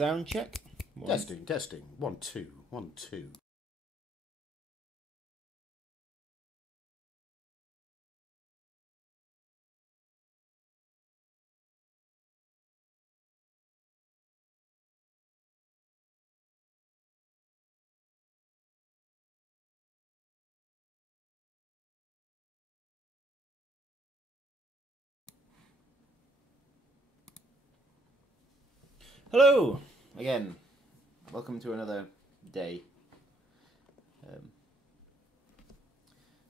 Sound check. Testing, testing. 1, 2, 1, 2. Hello again. Welcome to another day.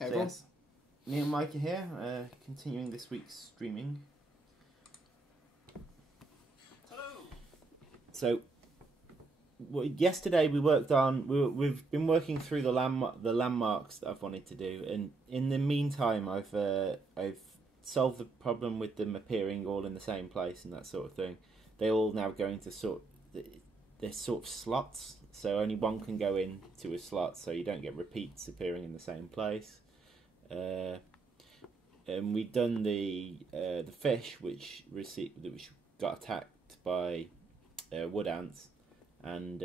Yes, me and Mike are here, continuing this week's streaming. Hello. So, yesterday we worked on. We've been working through the landmarks that I've wanted to do, and in the meantime, I've solved the problem with them appearing all in the same place and that sort of thing. They all now go into they're sort of slots, so only one can go into a slot, so you don't get repeats appearing in the same place. And we've done the fish which got attacked by wood ants, and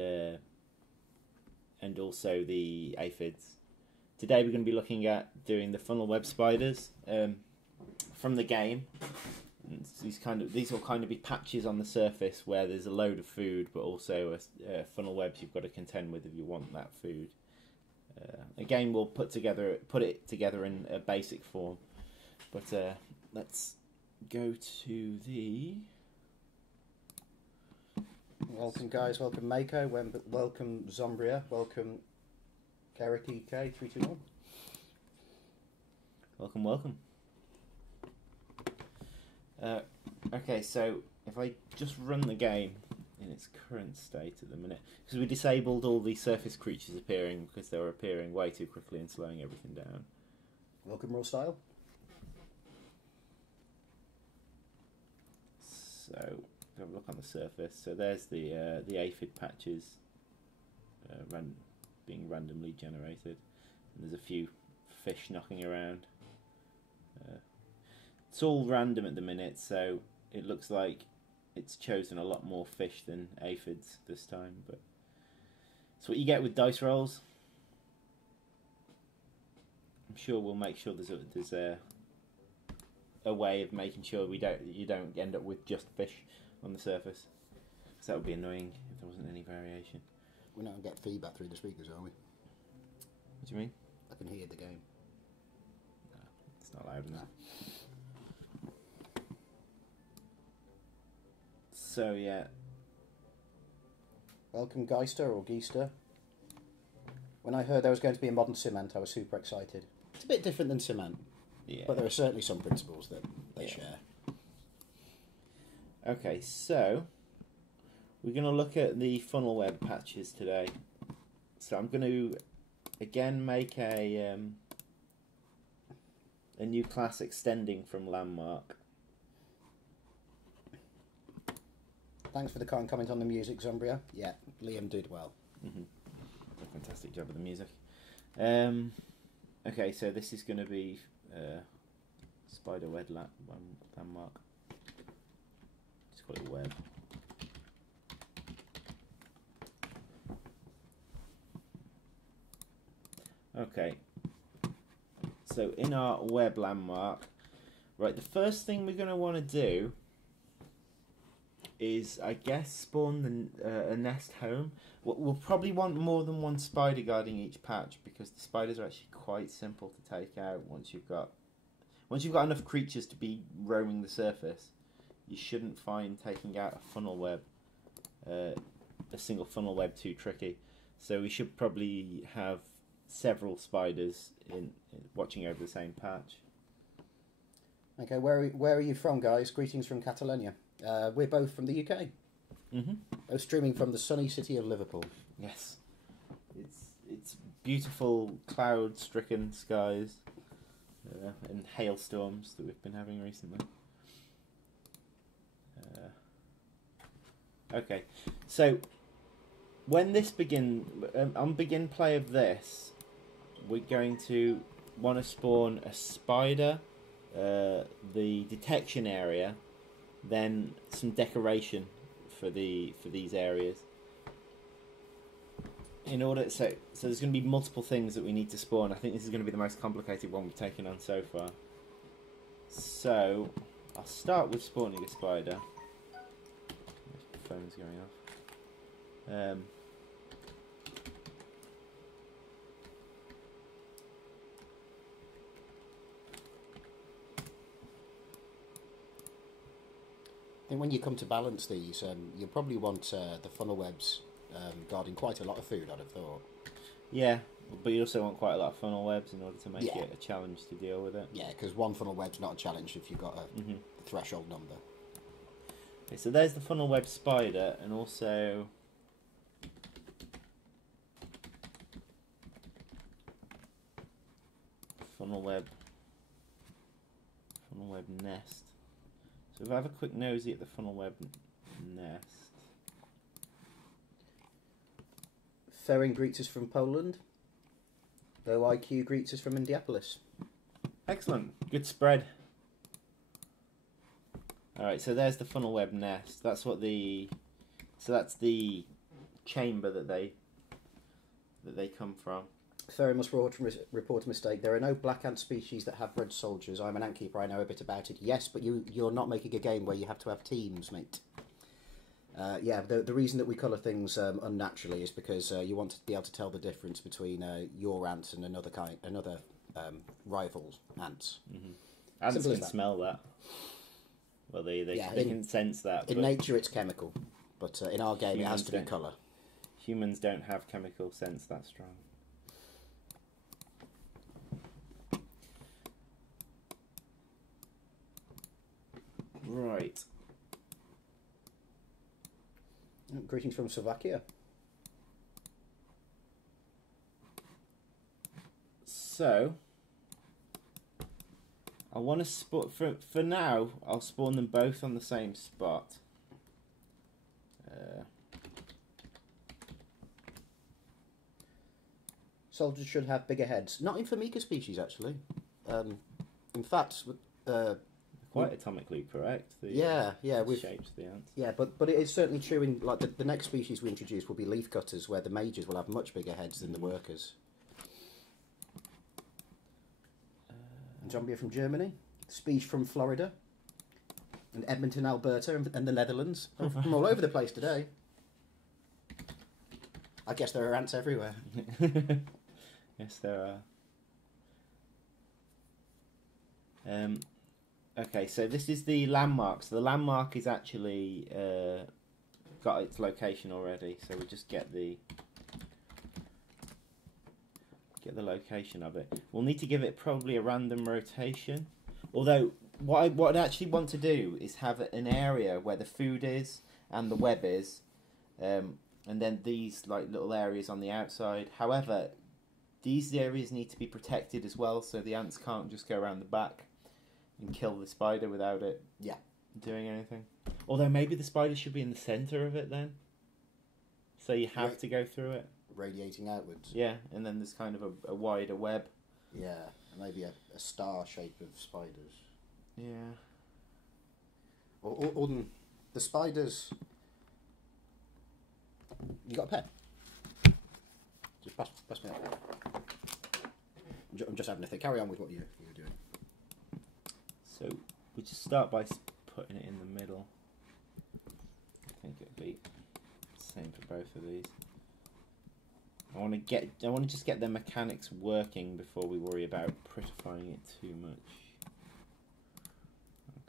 also the aphids. Today we're going to be looking at doing the funnel web spiders from the game. These will kind of be patches on the surface where there's a load of food, but also funnel webs you've got to contend with if you want that food. Again, we'll put it together in a basic form. But let's go to the. Welcome, guys. Welcome, Mako. Welcome, Zombria. Welcome, Keriki K321. Welcome. Okay, so if I just run the game in its current state at the minute, because we disabled all the surface creatures appearing because they were appearing way too quickly and slowing everything down. Welcome, Raw Style. So have a look on the surface. So there's the aphid patches being randomly generated, and there's a few fish knocking around. It's all random at the minute, so it looks like it's chosen a lot more fish than aphids this time. But it's what you get with dice rolls. I'm sure we'll make sure there's a way of making sure you don't end up with just fish on the surface, because that would be annoying if there wasn't any variation. We're not going to get feedback through the speakers, are we? What do you mean? I can hear the game. No, it's not loud enough. So yeah. Welcome, Geister or Geister. When I heard there was going to be a modern cement, I was super excited. It's a bit different than cement, but there are certainly some principles that they share. Okay, so we're going to look at the funnel web patches today. So I'm going to again make a new class extending from landmark. Thanks for the kind comment on the music, Zombria. Yeah, Liam did well. A fantastic job with the music. Okay, so this is going to be spider web landmark. Just call it web. Okay. So in our web landmark, right, the first thing we're going to want to do is, I guess, spawn a nest home. We'll probably want more than one spider guarding each patch, because the spiders are actually quite simple to take out once you've got enough creatures to be roaming the surface. You shouldn't find taking out a single funnel web too tricky. So we should probably have several spiders in watching over the same patch. Okay, where are you from, guys? Greetings from Catalonia. We're both from the UK. Both streaming from the sunny city of Liverpool. Yes, it's beautiful cloud-stricken skies and hailstorms that we've been having recently. Okay, so when this on begin play of this, we're going to want to spawn a spider, the detection area, then some decoration for these areas. In order, so there's going to be multiple things that we need to spawn. I think this is going to be the most complicated one we've taken on so far. So I'll start with spawning a spider. My phone's going off. I think when you come to balance these, you'll probably want the funnel webs guarding quite a lot of food, I'd have thought. Yeah, but you also want quite a lot of funnel webs in order to make Yeah. it a challenge to deal with it. Yeah, because one funnel web's not a challenge if you've got a threshold number. Okay, so there's the funnel web spider, and also funnel web nest. So if I have a quick nosy at the funnel web nest. Ferring greets us from Poland. Though IQ greets us from Indianapolis. Excellent, good spread. Alright, so there's the funnel web nest. That's the chamber that they come from. Ferring must report a mistake. There are no black ant species that have red soldiers. I'm an ant keeper, I know a bit about it. Yes, but you're not making a game where you have to have teams, mate. Yeah, the reason that we colour things unnaturally is because you want to be able to tell the difference between your ants and another rival ants. Mm-hmm. Ants can smell that. Well, they can sense that. In nature, it's chemical, but in our game, it has to be colour. Humans don't have chemical sense that strong. Right. Greetings from Slovakia. So, I want to spawn for now. I'll spawn them both on the same spot. Soldiers should have bigger heads. Not in Formica species, actually. In fact, quite atomically correct. The shapes of the ants. Yeah, but it is certainly true in like the next species we introduce will be leaf cutters, where the majors will have much bigger heads than the workers. And Zombie from Germany, Speech from Florida, and Edmonton, Alberta, and the Netherlands. From all over the place today. I guess there are ants everywhere. Yes, there are. Okay, so this is the landmark. So the landmark is actually got its location already. So we just get the location of it. We'll need to give it probably a random rotation. Although what I actually want to do is have an area where the food is and the web is, and then these like little areas on the outside. However, these areas need to be protected as well, so the ants can't just go around the back and kill the spider without it doing anything. Although maybe the spider should be in the centre of it then. So you have to go through it. Radiating outwards. Yeah, and then there's kind of a wider web. Yeah, maybe a star shape of spiders. Yeah. Or the spiders... You got a pen? Just pass me that. I'm just having a think. Carry on with what you were doing. So we just start by putting it in the middle. I think it'll be the same for both of these. I want to just get the mechanics working before we worry about prettifying it too much.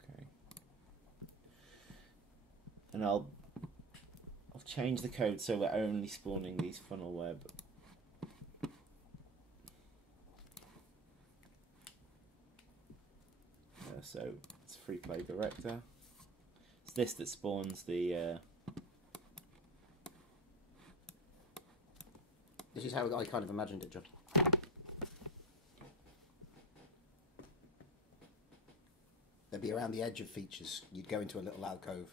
Okay. And I'll change the code so we're only spawning these funnel web. So it's Freeplay Director. It's this that spawns the. This is how I kind of imagined it, John. They'd be around the edge of features. You'd go into a little alcove.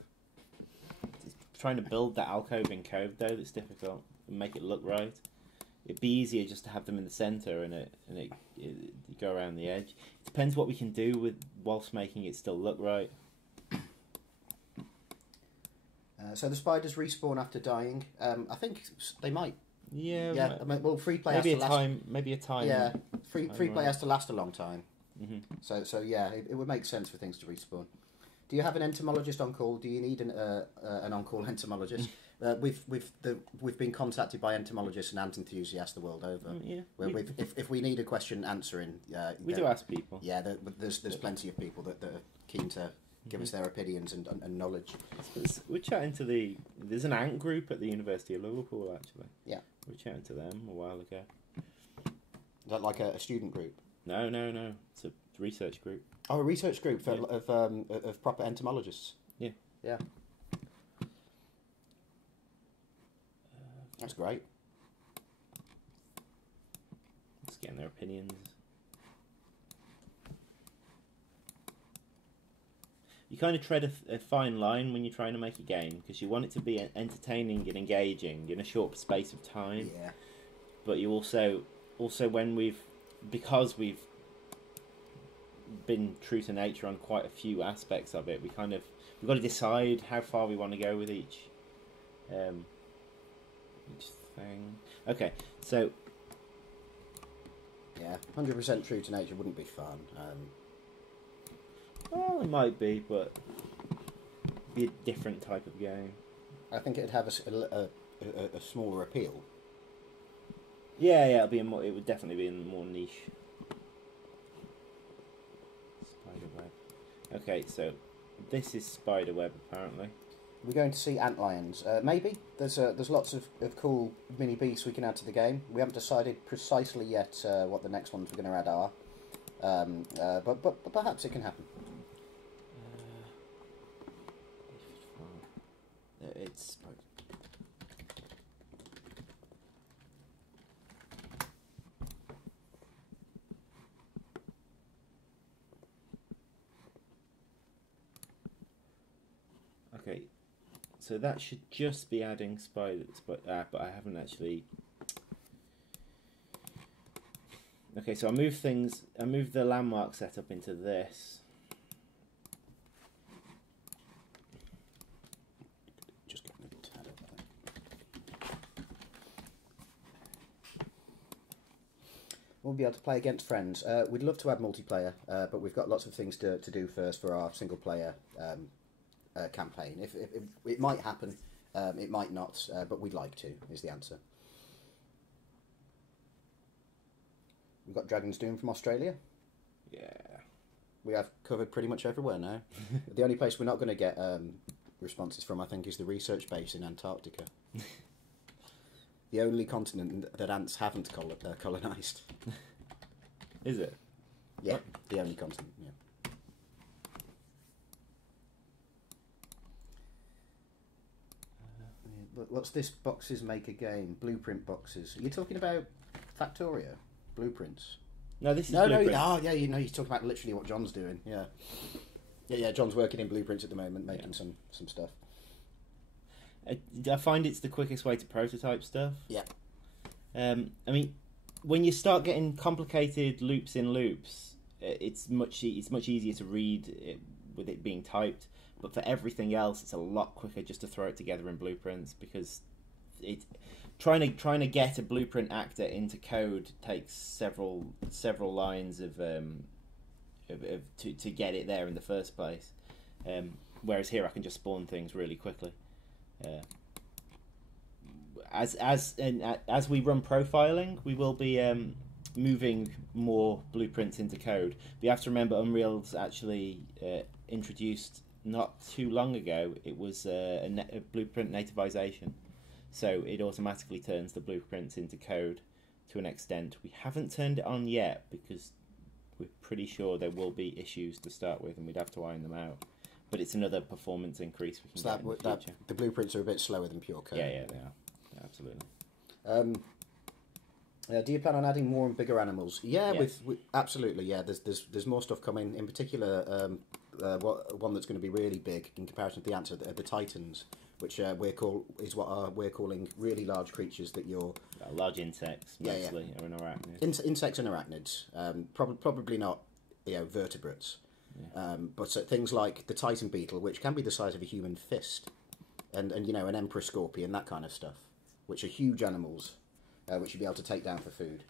It's trying to build that alcove in code though that's difficult and make it look right. It'd be easier just to have them in the centre and it go around the edge. It depends what we can do with whilst making it still look right. So the spiders respawn after dying. I think they might. Yeah. Yeah. I mean, well, free play has to last. Maybe a time. Yeah. Free play has to last a long time. Mm-hmm. So yeah, it would make sense for things to respawn. Do you have an entomologist on call? Do you need an on-call entomologist? We've been contacted by entomologists and ant enthusiasts the world over. Yeah. If we need a question answering, we do ask people. Yeah, there's plenty of people that are keen to give us their opinions and knowledge. We're chatting to there's an ant group at the University of Liverpool actually. Yeah. We were chatting to them a while ago. Is that like a student group? No. It's a research group. Oh, a research group of proper entomologists. Yeah. Yeah. That's great. Just getting their opinions. You kind of tread a fine line when you're trying to make a game because you want it to be entertaining and engaging in a short space of time. Yeah. But you also because we've been true to nature on quite a few aspects of it, we've got to decide how far we want to go with each thing. Okay, so yeah, 100% true to nature wouldn't be fun. Well, it might be, but be a different type of game. I think it'd have a smaller appeal. Yeah, it would definitely be in more niche. Spiderweb. Okay, so this is spiderweb apparently. We're going to see antlions. Maybe there's lots of cool mini beasts we can add to the game. We haven't decided precisely yet what the next ones we're going to add are, but perhaps it can happen. It's okay. So that should just be adding spiders, but I haven't actually. Okay, so I moved the landmark setup into this. Just getting a tad up there. We'll be able to play against friends. We'd love to add multiplayer, but we've got lots of things to do first for our single player campaign. If it might happen, it might not, but we'd like to, is the answer. We've got Dragon's Doom from Australia. Yeah. We have covered pretty much everywhere now. The only place we're not going to get responses from, I think, is the research base in Antarctica. The only continent that ants haven't colonised. Is it? Yeah, the only continent, yeah. What's this? Boxes make a game. Blueprint boxes. Are you talking about Factorio? Blueprints? No, this is No, Blueprint. yeah, you're talking about literally what John's doing. Yeah. John's working in Blueprints at the moment, making some stuff. I find it's the quickest way to prototype stuff. Yeah. I mean, when you start getting complicated loops in loops, it's much easier to read it with it being typed. But for everything else, it's a lot quicker just to throw it together in Blueprints because it's trying to get a blueprint actor into code takes several lines of to get it there in the first place. Whereas here I can just spawn things really quickly. As we run profiling, we will be moving more blueprints into code. But you have to remember, Unreal's actually introduced not too long ago. It was a blueprint nativization, so it automatically turns the blueprints into code to an extent. We haven't turned it on yet because we're pretty sure there will be issues to start with, and we'd have to iron them out. But it's another performance increase we can get in the future. The blueprints are a bit slower than pure code. Yeah, they are. Yeah, absolutely. Do you plan on adding more and bigger animals? Yeah, with absolutely. Yeah, there's more stuff coming. In particular, one that's going to be really big in comparison to the ants are the titans, which we're calling really large creatures that you're large insects mostly or an arachnid. Insects and arachnids. Probably not vertebrates. Yeah. But things like the titan beetle, which can be the size of a human fist, and you know, an emperor scorpion, that kind of stuff, which are huge animals, which you'd be able to take down for food.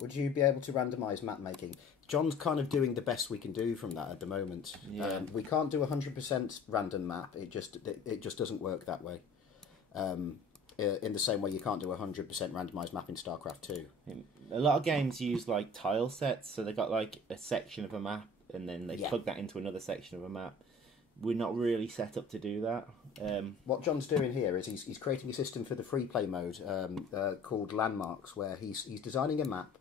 Would you be able to randomise map making? John's kind of doing the best we can do from that at the moment. Yeah. We can't do 100% random map. It just doesn't work that way. In the same way you can't do 100% randomised map in StarCraft 2. A lot of games use like tile sets, so they got like a section of a map, and then they plug that into another section of a map. We're not really set up to do that. What John's doing here is he's creating a system for the Freeplay Mode called Landmarks, where he's designing a map.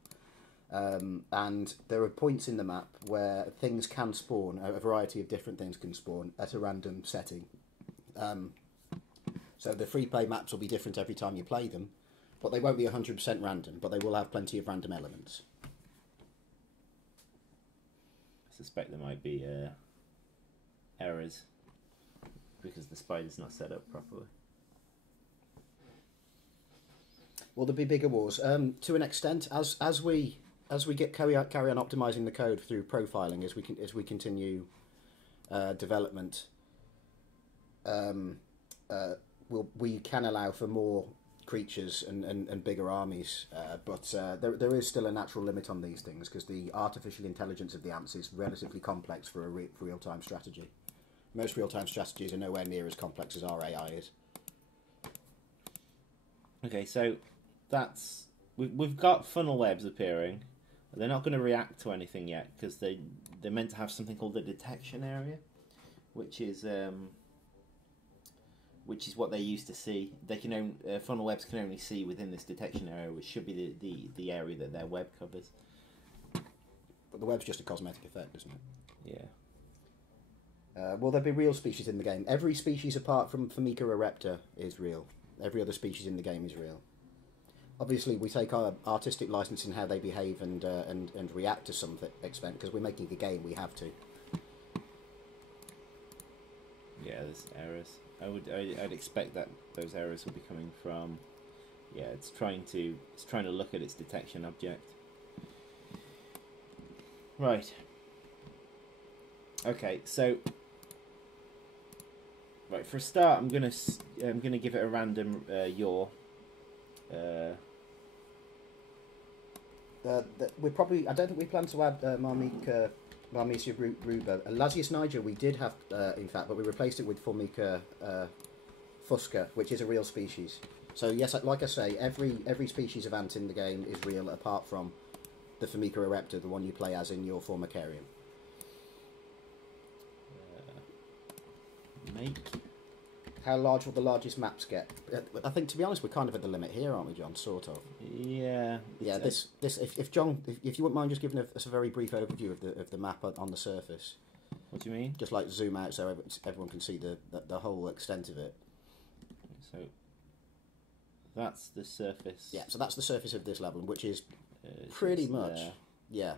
And there are points in the map where things can spawn, a variety of different things can spawn at a random setting. So the free play maps will be different every time you play them, but they won't be 100% random, but they will have plenty of random elements. I suspect there might be errors because the spider's not set up properly. Will there be bigger wars? To an extent, as we carry on optimizing the code through profiling, as we continue development, we can allow for more creatures and bigger armies, but there is still a natural limit on these things because the artificial intelligence of the ants is relatively complex for a real-time strategy. Most real-time strategies are nowhere near as complex as our AI is. Okay, so we've got funnel webs appearing. They're not going to react to anything yet because they're meant to have something called the detection area, which is what they used to see. They can funnel webs can only see within this detection area, which should be the area that their web covers. But the web's just a cosmetic effect, isn't it? Yeah. Will there be real species in the game? Every species apart from Formica erepta is real. Every other species in the game is real. Obviously, we take our artistic license in how they behave and react to some extent because we're making a game. We have to. Yeah, there's errors. I'd expect that those errors will be coming from. Yeah, it's trying to look at its detection object. Right. Okay, so. Right, for a start, I'm gonna give it a random yaw. We probably. I don't think we plan to add Marmecia ruba. Lasius niger we did have, in fact, but we replaced it with Formica fusca, which is a real species. So yes, like I say, every species of ant in the game is real, apart from the Formica erepta, the one you play as in your Formicarium. Make. How large will the largest maps get? I think, to be honest, we're kind of at the limit here, aren't we, John? Sort of. Yeah. Yeah. If John, if you wouldn't mind just giving us a very brief overview of the map on the surface. What do you mean? Just like zoom out so everyone can see the whole extent of it. So that's the surface. Yeah. So that's the surface of this level, which is pretty much. There. Yeah.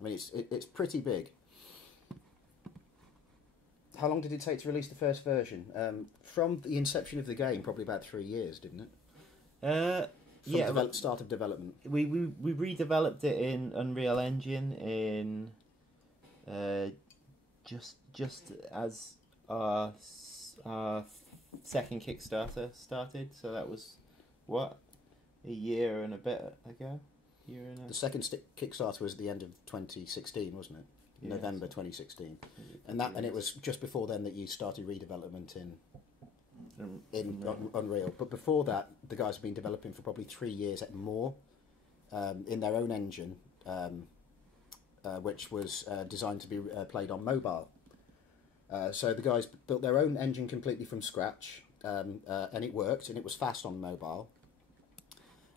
I mean, it's pretty big. How long did it take to release the first version? From the inception of the game, probably about 3 years, didn't it? From start of development. We redeveloped it in Unreal Engine in just as our second Kickstarter started. So that was a year and a bit ago. The second Kickstarter was at the end of 2016, wasn't it? November 2016, and it was just before then that you started redevelopment in Unreal. But before that, the guys have been developing for probably 3 years at more in their own engine, which was designed to be played on mobile. So the guys built their own engine completely from scratch, and it worked, and it was fast on mobile.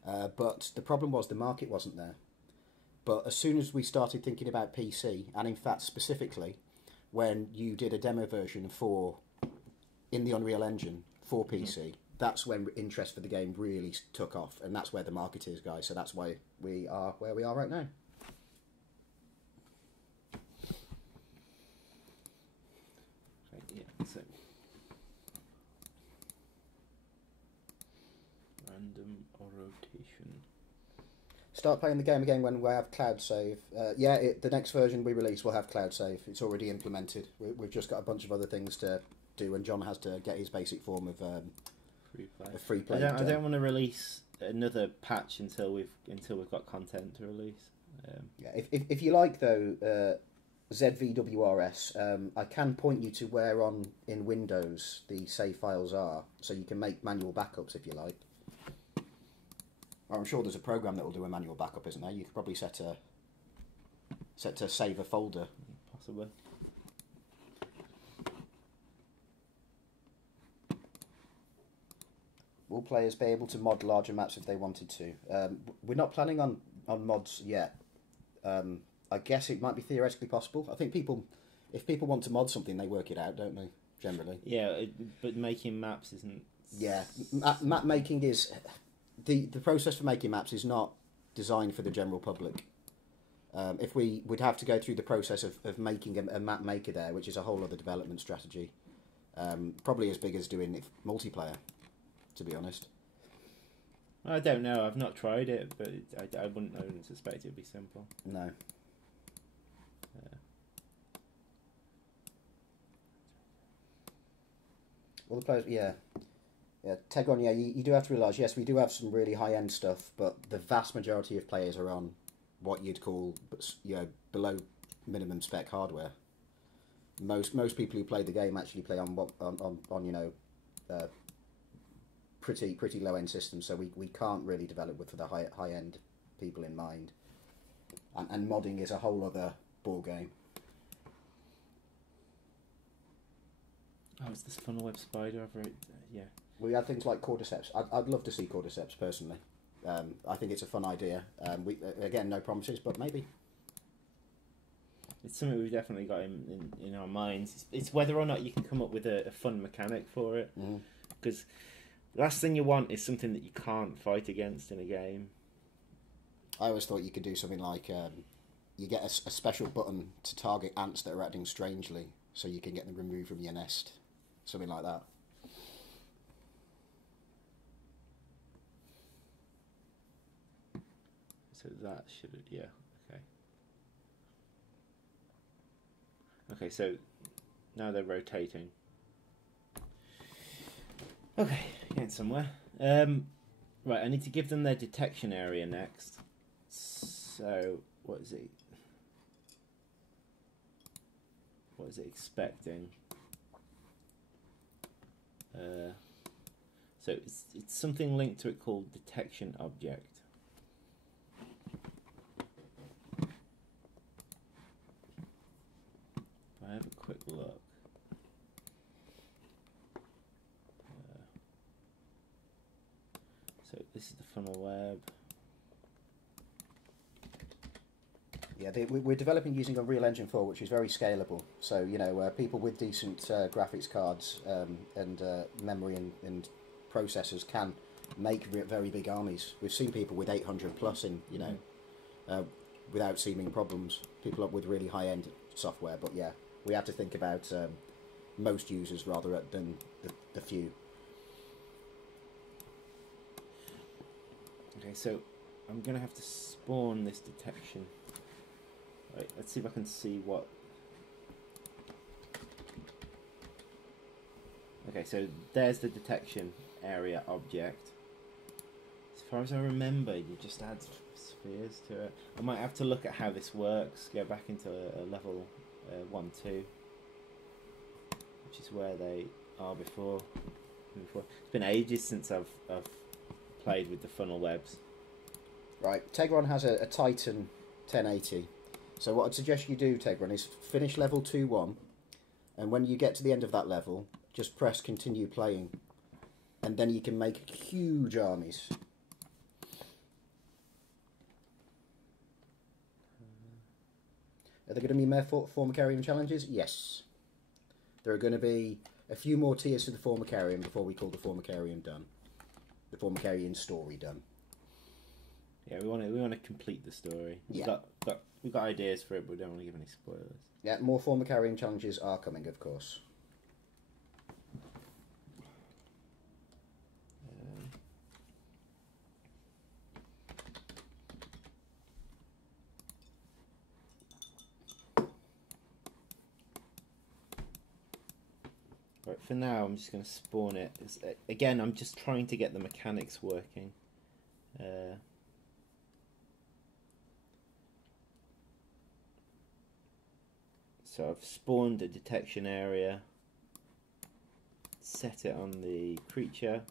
But the problem was the market wasn't there. But as soon as we started thinking about PC, and in fact specifically when you did a demo version in the Unreal Engine for PC, that's when interest for the game really took off, and that's where the market is, guys. So that's why we are where we are right now. So random or rotation. Start playing the game again when we have cloud save. The next version we release will have cloud save. It's already implemented. We've just got a bunch of other things to do, and John has to get his basic form of free play. I don't want to release another patch until we've got content to release. If you like though, ZVWRS, I can point you to where in Windows the save files are, so you can make manual backups if you like. I'm sure there's a program that will do a manual backup, isn't there? You could probably set to save a folder. Possibly. Will players be able to mod larger maps if they wanted to? We're not planning on mods yet. I guess it might be theoretically possible. I think if people want to mod something, they work it out, don't they? Generally. Yeah, but making maps isn't. Yeah, map making is the process for making maps is not designed for the general public. If we'd have to go through the process of making a map maker there, which is a whole other development strategy, probably as big as doing it multiplayer, to be honest. I don't know. I've not tried it, but I wouldn't suspect it'd be simple. No. Well, the players, yeah. Tegron, you do have to realise, yes, we do have some really high-end stuff, but the vast majority of players are on what you'd call, below minimum spec hardware. Most people who play the game actually play on pretty low-end systems, so we can't really develop with the high-end people in mind. And modding is a whole other ball game. Oh, it's this funnel web spider over it. Yeah. We had things like cordyceps. I'd love to see cordyceps personally. I think it's a fun idea. Again, no promises, but maybe. It's something we've definitely got in our minds. It's whether or not you can come up with a fun mechanic for it. Because the last thing you want is something that you can't fight against in a game. I always thought you could do something like you get a special button to target ants that are acting strangely, so you can get them removed from your nest. Something like that. So that should, yeah, okay. Okay, so now they're rotating. Okay, getting somewhere. Right, I need to give them their detection area next. So, what is it? What is it expecting? So it's something linked to it called detection object. If I have a quick look. So this is the funnel web. Yeah, we're developing using Unreal Engine 4, which is very scalable. So, people with decent graphics cards and memory and processors can make very big armies. We've seen people with 800 plus in, without seeming problems. People up with really high-end software, but yeah, we have to think about most users rather than the few. Okay, so I'm going to have to spawn this detection. Right, let's see if I can see what... Okay, so there's the detection area object. As far as I remember, you just add spheres to it. I might have to look at how this works, go back into a level 1, 2, which is where they are before. It's been ages since I've played with the funnel webs. Right, Tegron has a Titan 1080. So what I'd suggest you do, Tegron, is finish level 2-1, and when you get to the end of that level, just press continue playing, and then you can make huge armies. Are there going to be more Formicarium challenges? Yes. There are going to be a few more tiers to the Formicarium before we call the Formicarium done. The Formicarium story done. Yeah, we want to complete the story. We've got ideas for it, but we don't want to give any spoilers. Yeah, more Formicarium challenges are coming, of course. Right, for now, I'm just going to spawn it. Again, I'm just trying to get the mechanics working. So I've spawned a detection area, set it on the creature.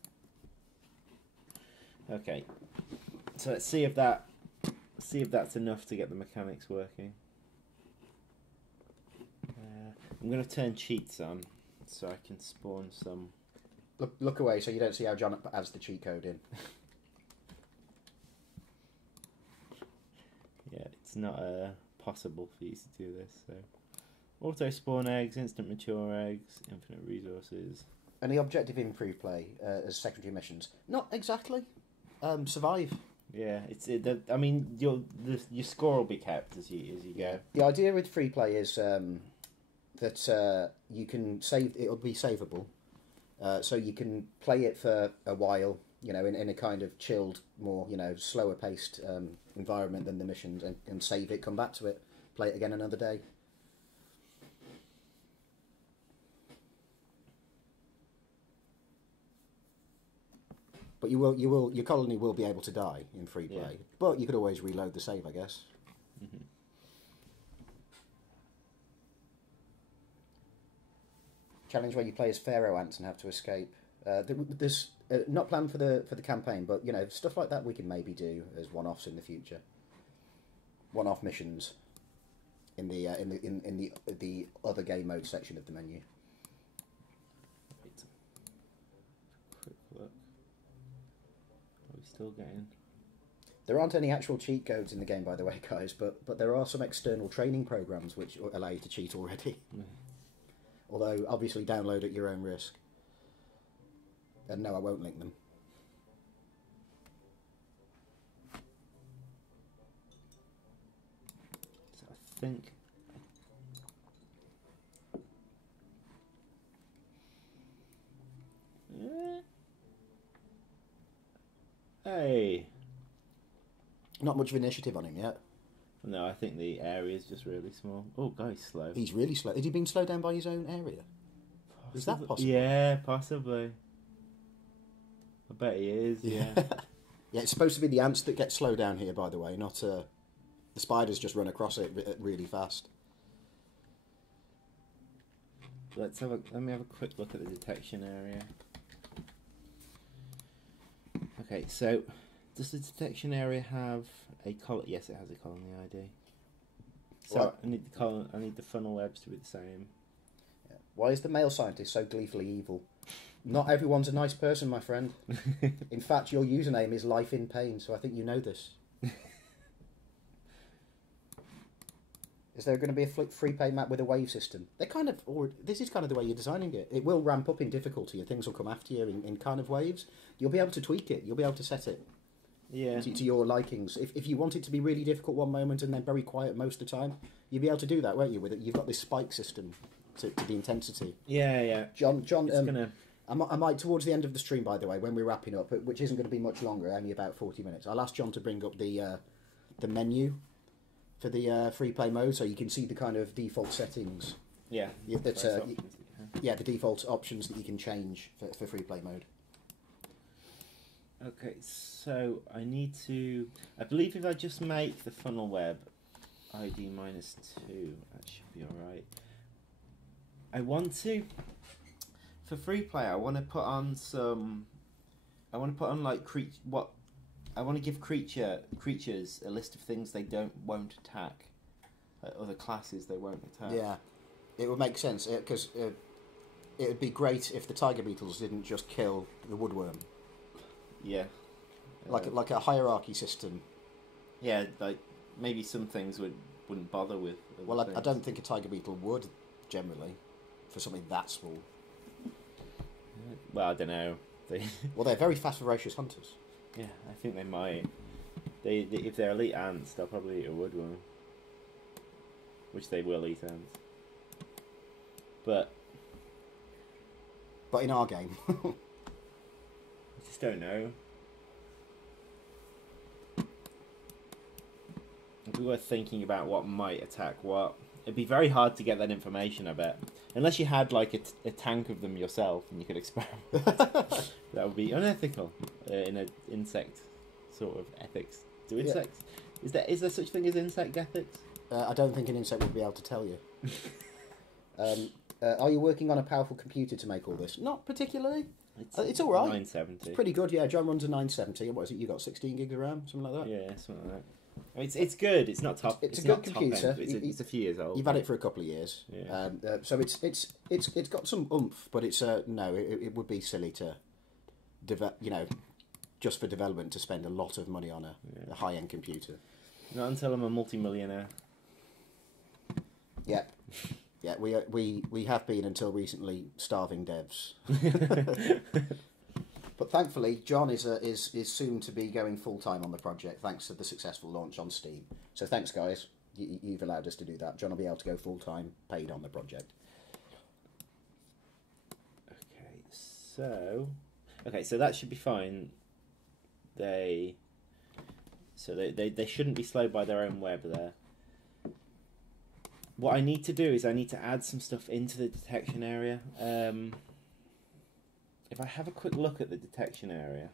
Okay, so let's see if that's enough to get the mechanics working. I'm going to turn cheats on so I can spawn some. Look away so you don't see how John adds the cheat code in. Yeah, it's not possible for you to do this. So, auto spawn eggs, instant mature eggs, infinite resources. And the objective in Freeplay as secondary missions, not exactly. Survive. Yeah, I mean, your score will be kept as you go. The idea with Freeplay is that you can save. It'll be savable, so you can play it for a while. You know, in a kind of chilled, more slower paced environment than the missions, and save it, come back to it, play it again another day. But your colony will be able to die in Freeplay. Yeah. But you could always reload the save, I guess. Mm-hmm. Challenge where you play as Pharaoh ants and have to escape. There's not planned for the campaign, but stuff like that we can maybe do as one-offs in the future. One-off missions in the other game mode section of the menu. Wait. Quick look. Are we still getting? There aren't any actual cheat codes in the game, by the way, guys, but there are some external training programs which allow you to cheat already. Mm. Although, obviously, download at your own risk. And no, I won't link them. So I think... Hey! Not much of initiative on him yet. No, I think the area is just really small. Oh, guy's slow. He's really slow. Has he been slowed down by his own area? Is that possible? Yeah, possibly. I bet he is, yeah. Yeah, it's supposed to be the ants that get slowed down here, by the way, not the spiders just run across it really fast. Let me have a quick look at the detection area. Okay, so does the detection area have a colony? Yes, it has a colony ID. So what? I need the funnel webs to be the same. Yeah. Why is the male scientist so gleefully evil? Not everyone's a nice person, my friend. In fact, your username is Life in Pain, so I think you know this. Is there going to be a free play map with a wave system? This is kind of the way you're designing it. It will ramp up in difficulty and things will come after you in kind of waves. You'll be able to tweak it. You'll be able to set it to your likings. If you want it to be really difficult one moment and then very quiet most of the time, you'll be able to do that, won't you? With it, you've got this spike system to the intensity. Yeah. John, I might, towards the end of the stream, by the way, when we're wrapping up, which isn't going to be much longer, only about 40 minutes, I'll ask John to bring up the menu for the free play mode, so you can see the kind of default settings. Yeah. The default options that you can change for free play mode. Okay, so I believe if I just make the funnel web ID -2, that should be alright. For free play, I want to put on I want to give creatures a list of things they won't attack, other classes they won't attack. Yeah, it would make sense because it would be great if the tiger beetles didn't just kill the woodworm. Yeah, like a hierarchy system. Yeah, like maybe some things wouldn't bother with. Well, I don't think a tiger beetle would generally for something that small. Well, I don't know. Well, they're very fast, ferocious hunters. Yeah, I think they might. If they're elite ants, they'll probably eat a woodworm. Which they will eat ants. But in our game. I just don't know. If we were thinking about what might attack what, it'd be very hard to get that information, I bet. Unless you had like a tank of them yourself and you could experiment. That would be unethical in an insect sort of ethics. Do insects? Yeah. Is there such thing as insect ethics? I don't think an insect would be able to tell you. Are you working on a powerful computer to make all this? Not particularly. It's all right. 970. It's pretty good, yeah. John runs a 970. What is it? You got 16 gigs of RAM, something like that. Yeah, something like that. I mean, it's good. It's not top. It's a good computer. It's a few years old. You've had it for a couple of years. Yeah. So it's got some oomph, but it's no. It would be silly to, just for development to spend a lot of money on a high-end computer. Not until I'm a multi-millionaire. Yeah. Yeah, we have been until recently starving devs. But thankfully, John is soon to be going full-time on the project, thanks to the successful launch on Steam. So thanks, guys. You've allowed us to do that. John will be able to go full-time, paid on the project. Okay, so that should be fine. They shouldn't be slowed by their own web there. What I need to do is I need to add some stuff into the detection area. If I have a quick look at the detection area,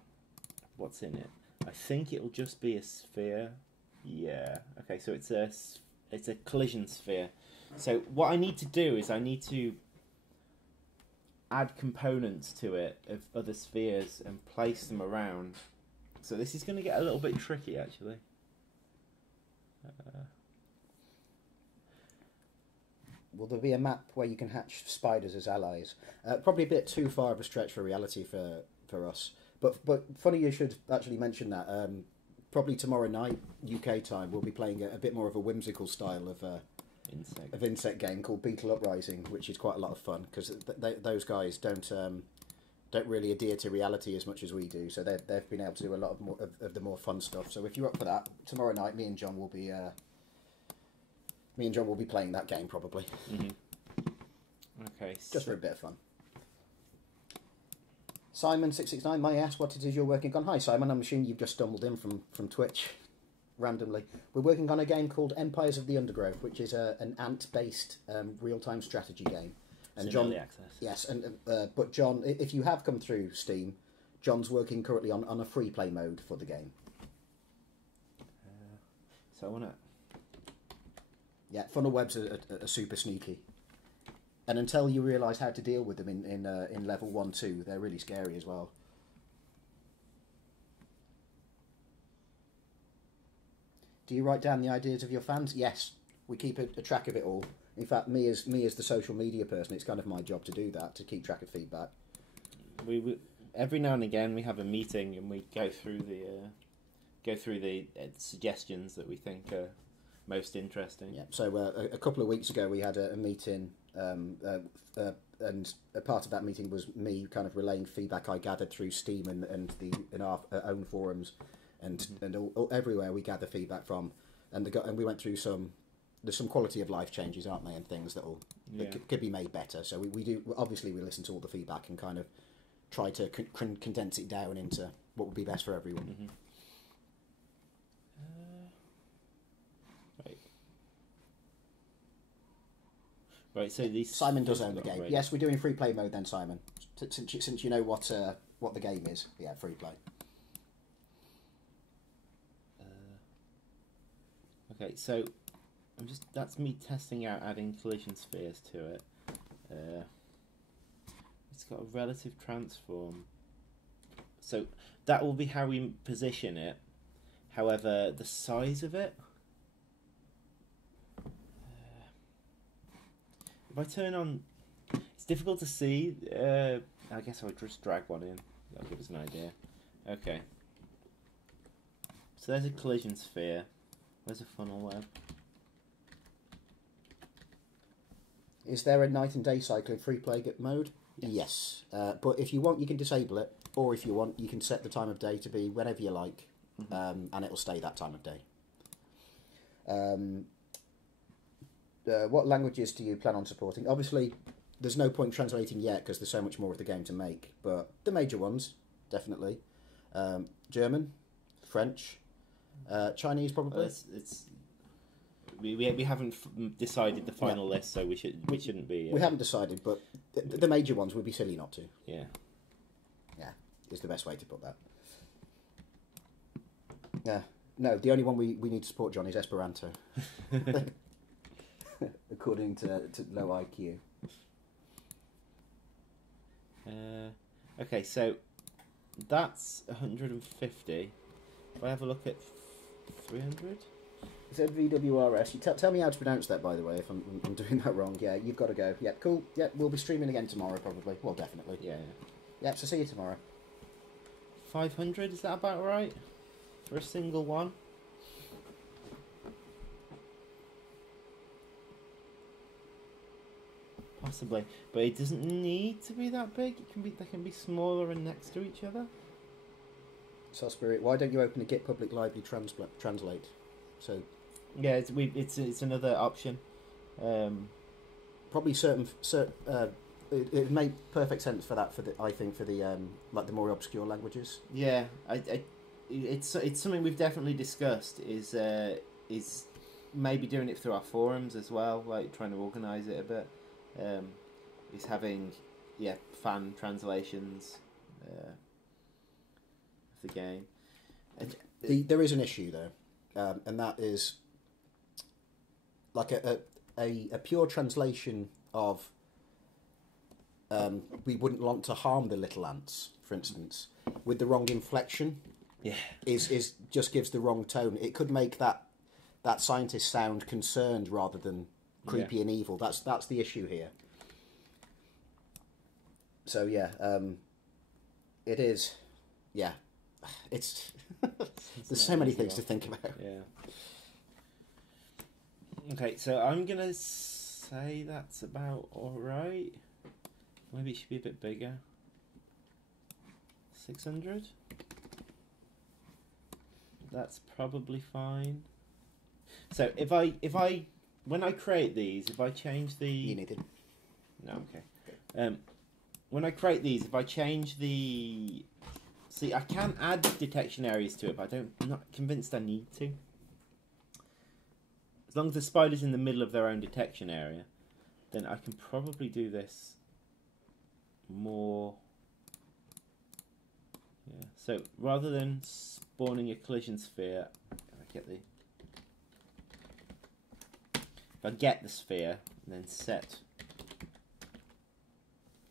what's in it? I think it'll just be a sphere. Yeah. Okay, so it's a collision sphere. So what I need to do is I need to add components to it of other spheres and place them around. So this is going to get a little bit tricky, actually. Will there be a map where you can hatch spiders as allies? Probably a bit too far of a stretch for reality for us. But funny you should actually mention that. Probably tomorrow night, UK time, we'll be playing a bit more of a whimsical style of insect game called Beetle Uprising, which is quite a lot of fun because those guys don't really adhere to reality as much as we do. So they've been able to do a lot of the more fun stuff. So if you're up for that, tomorrow night, me and John will be playing that game probably. Mm-hmm. Okay. Just for a bit of fun. Simon669 may ask what it is you're working on. Hi Simon, I'm assuming you've just stumbled in from Twitch randomly. We're working on a game called Empires of the Undergrowth, which is an ant-based real-time strategy game. And it's John, early access. yes, but John, if you have come through Steam, John's working currently on a Freeplay Mode for the game. So I want to... Yeah, funnel webs are super sneaky, and until you realise how to deal with them in level 1-2, they're really scary as well. Do you write down the ideas of your fans? Yes, we keep a track of it all. In fact, me as the social media person, it's kind of my job to do that, to keep track of feedback. We every now and again we have a meeting and we go through the suggestions that we think are most interesting. Yeah. So a couple of weeks ago we had a meeting, and a part of that meeting was me kind of relaying feedback I gathered through Steam and in our own forums, and everywhere we gather feedback from, and we went through there's some quality of life changes, aren't there, and things that could be made better. So we do obviously we listen to all the feedback and kind of try to condense it down into what would be best for everyone. Mm-hmm. Right, so Simon does own the game. Yes, we're doing free play mode then, Simon. Since you know what the game is, yeah, free play. Okay, so that's me testing out adding collision spheres to it. It's got a relative transform, so that will be how we position it. However, the size of it. If I turn on, it's difficult to see. I guess I'll just drag one in. That'll give us an idea. Okay. So there's a collision sphere. Where's a funnel web? Is there a night and day cycle in free play mode? Yes. But if you want, you can disable it. Or if you want, you can set the time of day to be whenever you like. Mm-hmm. And it'll stay that time of day. What languages do you plan on supporting? Obviously, there's no point translating yet because there's so much more of the game to make. But the major ones, definitely. German, French, Chinese probably. we haven't decided the final list, so we shouldn't be. We haven't decided, but the major ones would be silly not to. Yeah. Yeah, is the best way to put that. Yeah. No, the only one we need to support, John, is Esperanto. According to low IQ. Okay, so that's 150. If I have a look at 300. ZVWRS. Tell me how to pronounce that, by the way, if I'm doing that wrong. Yeah, you've got to go. Yeah, cool. Yeah, we'll be streaming again tomorrow, probably. Well, definitely. Yeah. Yeah, so see you tomorrow. 500, is that about right? For a single one? Possibly. But it doesn't need to be that big. They can be smaller and next to each other. So Spirit, why don't you open a Git public library translate? So yeah, it's another option. Probably it made perfect sense for that. I think for the like the more obscure languages. Yeah, it's something we've definitely discussed. Is maybe doing it through our forums as well, like trying to organise it a bit. Is having fan translations of the game. There is an issue though, and that is like a pure translation of we wouldn't want to harm the little ants, for instance, with the wrong inflection. Yeah, is just gives the wrong tone. It could make that scientist sound concerned rather than creepy and evil. That's the issue here. So yeah, it is. Yeah, it's there's so many things to think about. Yeah. Okay, so I'm gonna say that's about all right. Maybe it should be a bit bigger. 600. That's probably fine. So if I when I create these, if I change the... You need it. No, okay. When I create these, if I change the... See, I can add detection areas to it, but I'm not convinced I need to. As long as the spider's in the middle of their own detection area, then I can probably do this more... Yeah. So rather than spawning a collision sphere, if I get the sphere and then set,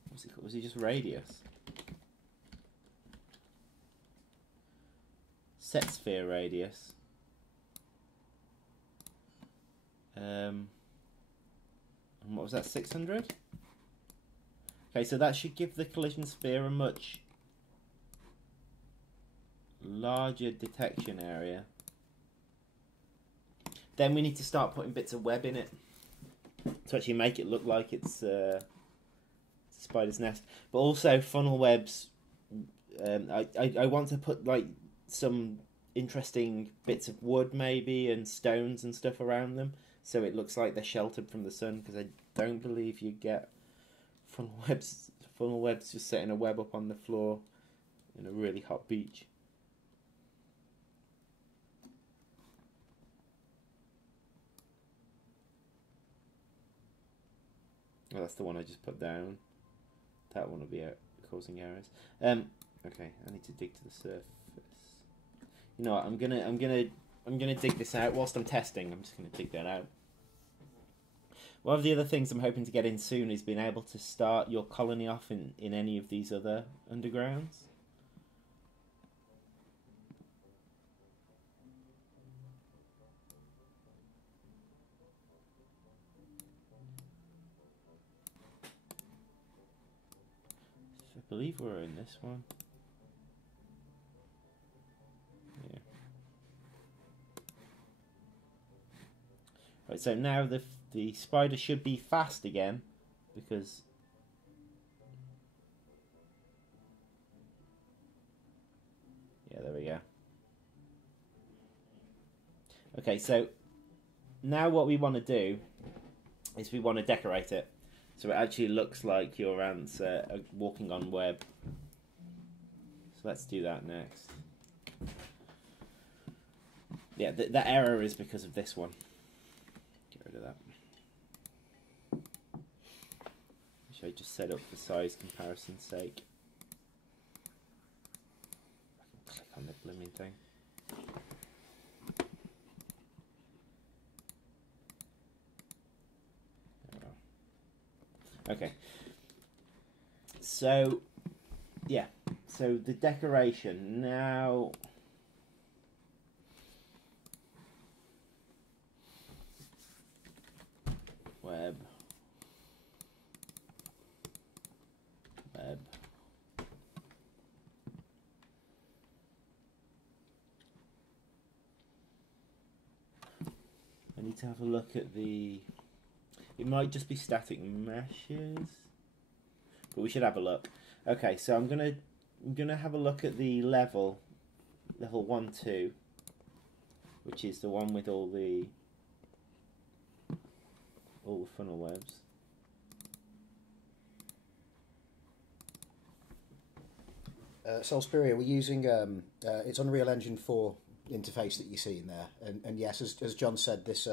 what's it called? Was it just radius? Set sphere radius. And what was that? 600. Okay, so that should give the collision sphere a much larger detection area. Then we need to start putting bits of web in it to actually make it look like it's a spider's nest. But also funnel webs. I want to put like some interesting bits of wood maybe and stones and stuff around them, so it looks like they're sheltered from the sun. Because I don't believe you get funnel webs just setting a web up on the floor in a really hot beach. Oh, that's the one I just put down. That one will be causing errors. Okay, I need to dig to the surface. You know what? I'm gonna dig this out whilst I'm testing. I'm just gonna dig that out. One of the other things I'm hoping to get in soon is being able to start your colony off in any of these other undergrounds. I believe we're in this one. Yeah. Right, so now the spider should be fast again, because there we go. Okay, so now what we want to do is we want to decorate it. So it actually looks like your ants are walking on web. So let's do that next. Yeah, that error is because of this one. set up for size comparison's sake. I can click on the blooming thing. Okay. So, yeah. So the decoration now. Web. I need to have a look at the. It might just be static meshes, but we should have a look. Okay, so I'm gonna have a look at the level 1, 2, which is the one with all the funnel webs. Solsperia, we're using it's Unreal Engine 4 interface that you see in there, and yes, as John said, this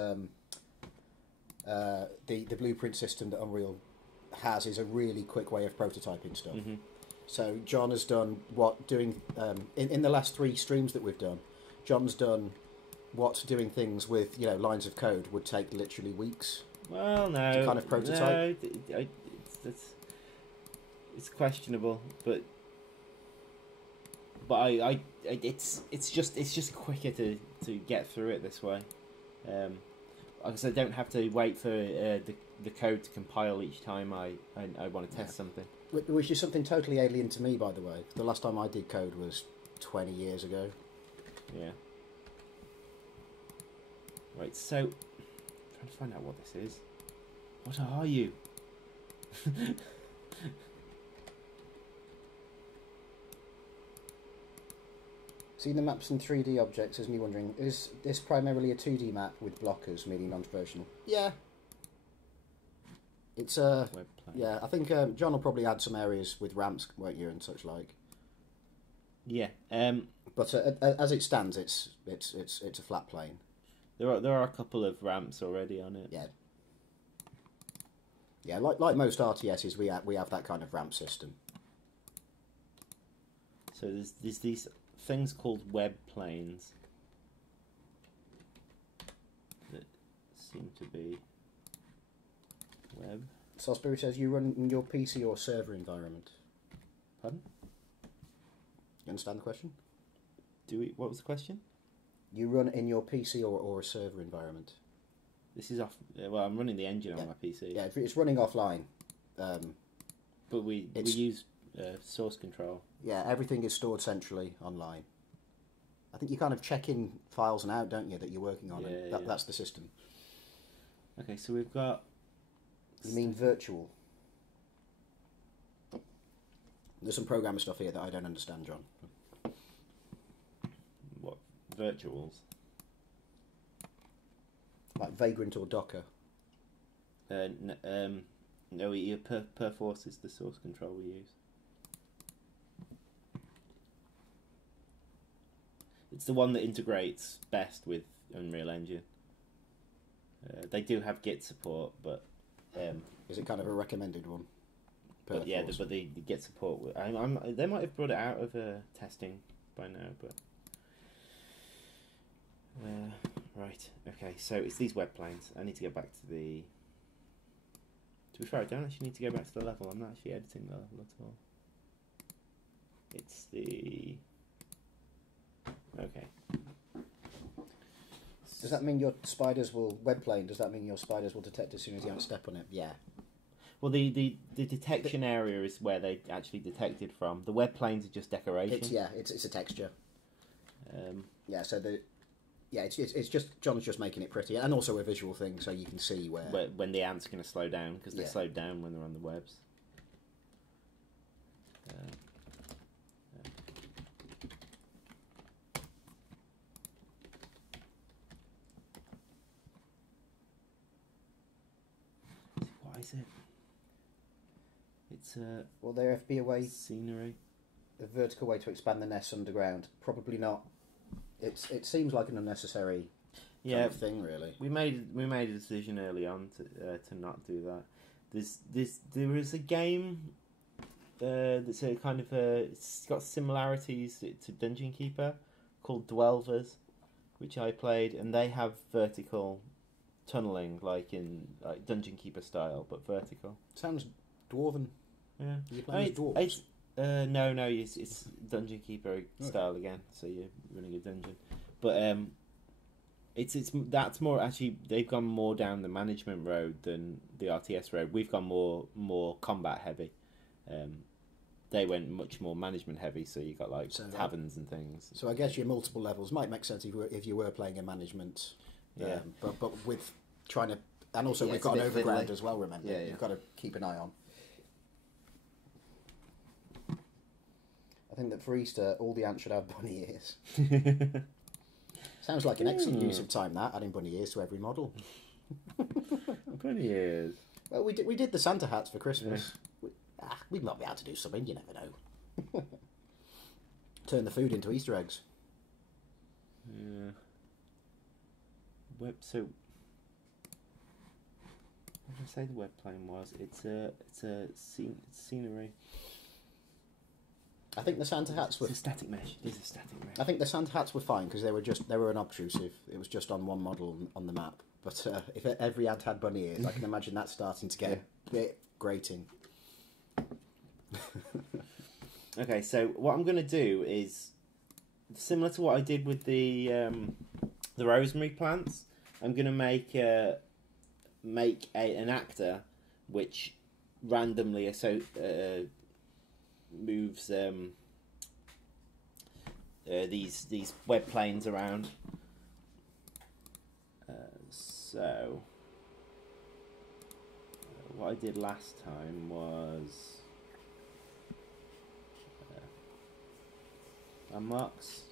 the blueprint system that Unreal has is a really quick way of prototyping stuff. Mm-hmm. So John has done in the last 3 streams that we've done, John's done what doing things with lines of code would take literally weeks. Well, no, to kind of prototype. No, it's questionable, but it's just quicker to get through it this way. Because I don't have to wait for the code to compile each time I want to test something. Which is something totally alien to me, by the way. The last time I did code was 20 years ago. Yeah. Right, so I'm trying to find out what this is. What are you? Seeing the maps and 3D objects has me wondering, is this primarily a 2D map with blockers, meaning non-versional? Yeah. It's yeah, I think John will probably add some areas with ramps, won't you, and such like. Yeah. But as it stands, it's a flat plane. There are a couple of ramps already on it. Yeah. Yeah, like most RTSs, we have that kind of ramp system. So there's these things called web planes that seem to be web. Salisbury says you run in your PC or server environment. Pardon? You understand the question? What was the question? You run in your PC or a server environment. This is off. Well, I'm running the engine on my PC. Yeah, it's running offline. But we use source control. Yeah, everything is stored centrally online. I think you kind of check in files and out, don't you, that you're working on, and that's the system. Okay, so we've got... You mean virtual? There's some programmer stuff here that I don't understand, John. What? Virtuals? Like Vagrant or Docker? No, Perforce is the source control we use. It's the one that integrates best with Unreal Engine. They do have Git support, but... is it kind of a recommended one? But yeah, but the Git support... they might have brought it out of testing by now, but... right, okay, so it's these web planes. I need to go back to the... To be fair, I don't actually need to go back to the level. I'm not actually editing the level at all. It's the... Okay. Does that mean your spiders will... Web plane, does that mean your spiders will detect as soon as you don't step on it? Yeah. Well, the detection area is where they actually detected from. The web planes are just decoration. It's a texture. Yeah, so it's just John's just making it pretty, and also a visual thing, so you can see where when the ants are going to slow down, because they slow down when they're on the webs. What is it? It's will there be a way? Scenery. A vertical way to expand the nests underground? Probably not. It seems like an unnecessary kind of thing, really. We made a decision early on to not do that. There is a game that's a kind of it's got similarities to Dungeon Keeper called Dwelvers, which I played, and they have vertical tunneling like in like Dungeon Keeper style, but vertical. Sounds dwarven. Yeah, You playing as dwarves? No, it's Dungeon Keeper style again. So you're running a dungeon, but it's that's more actually they've gone more down the management road than the RTS road. We've gone more combat heavy. They went much more management heavy, so you got like taverns and things. So I guess your multiple levels might make sense if you were playing in management. Yeah. But with trying to, and also we've got an overground as well. Remember, you've got to keep an eye on. I think that for Easter, all the ants should have bunny ears. Sounds like an excellent use of time. That adding bunny ears to every model. Bunny ears. Well, we did the Santa hats for Christmas. Yeah. We might be able to do something. You never know. Turn the food into Easter eggs. Yeah. So what did I say the web plane was? It's a scenery. I think the Santa hats were. It's a static mesh. It is a static mesh. I think the Santa hats were fine because they were unobtrusive. It was just on one model on the map. But if every ant had bunny ears, I can imagine that starting to get a bit grating. Okay, so what I'm going to do is similar to what I did with the rosemary plants. I'm going to make an actor which randomly moves these web planes around. So what I did last time was unmarks.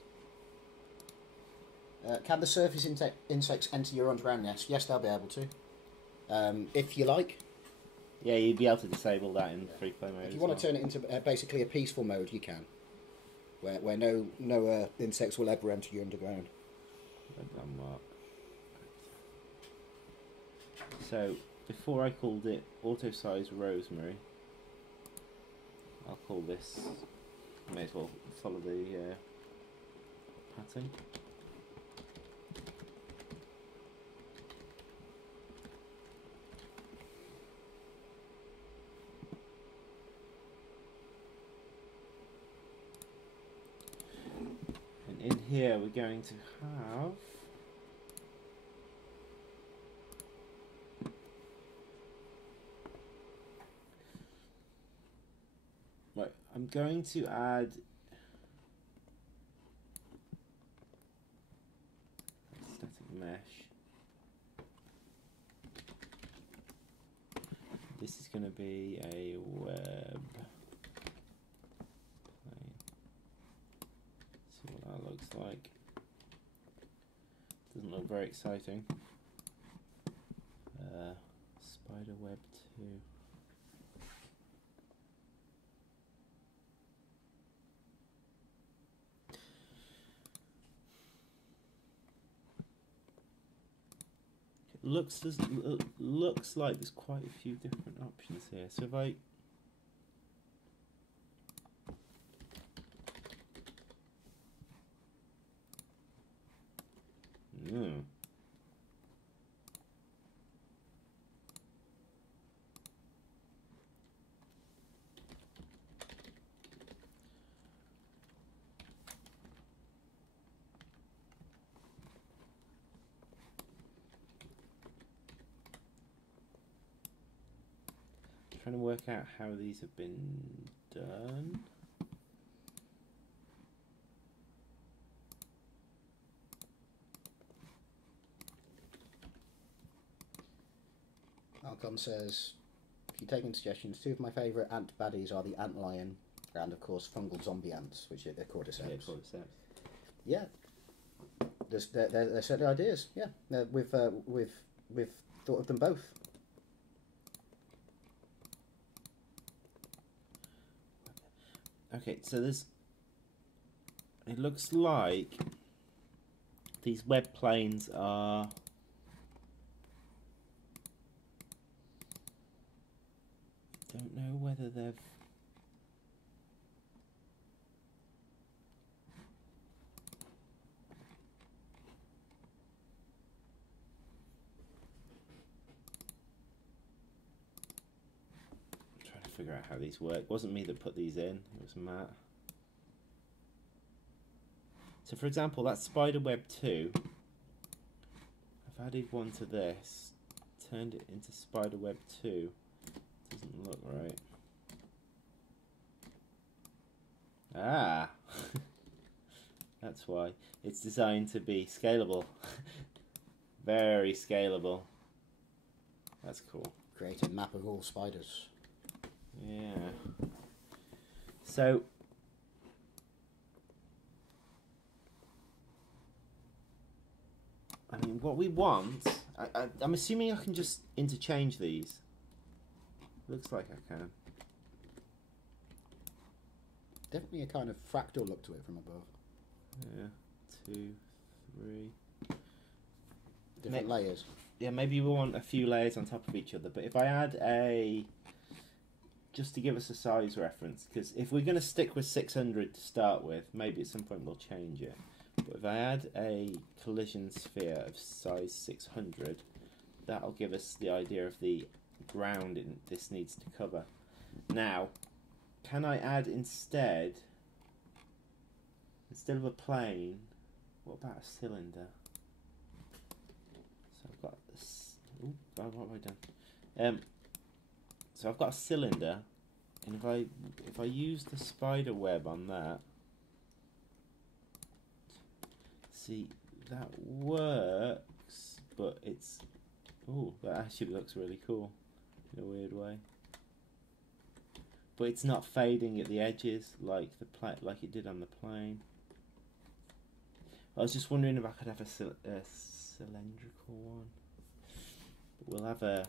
Can the surface insects enter your underground nest? Yes, they'll be able to. If you like. Yeah, you'd be able to disable that in Freeplay Mode. If you want to turn it into basically a peaceful mode, you can. Where no insects will ever enter your underground. Unmark. So, before I called it auto size rosemary, I'll call this, may as well follow the pattern. And in here we're going to have I'm going to add static mesh. This is going to be a web plane. See what that looks like. Doesn't look very exciting. Spider web 2. Looks like there's quite a few different options here. So if I trying to work out how these have been done. Alcon says, if you're taking suggestions, two of my favourite ant baddies are the ant lion and, of course, fungal zombie ants, which are the cordyceps. Yeah, cordyceps. Yeah, they're certainly ideas. Yeah, we've thought of them both. Okay, so there's. It looks like these web planes are. whether they've... I'm trying to figure out how these work. It wasn't me that put these in, it was Matt. So for example, that Spiderweb 2, I've added one to this, turned it into Spiderweb 2. Doesn't look right. Ah! That's why. It's designed to be scalable. Very scalable. That's cool. Create a map of all spiders. Yeah. So... I mean, what we want... I'm assuming I can just interchange these. Looks like I can. Definitely a kind of fractal look to it from above. Yeah. 2, 3... Different layers. Yeah, maybe we want a few layers on top of each other. But if I add a... Just to give us a size reference, because if we're going to stick with 600 to start with, maybe at some point we'll change it. But if I add a collision sphere of size 600, that'll give us the idea of the ground this needs to cover. Now, can I add instead of a plane, what about a cylinder? So I've got this, what have I done? So I've got a cylinder, and if I use the spider web on that, see, that works, but it's... Oh, that actually looks really cool in a weird way. But it's not fading at the edges like like it did on the plane. I was just wondering if I could have a cylindrical one. But we'll have a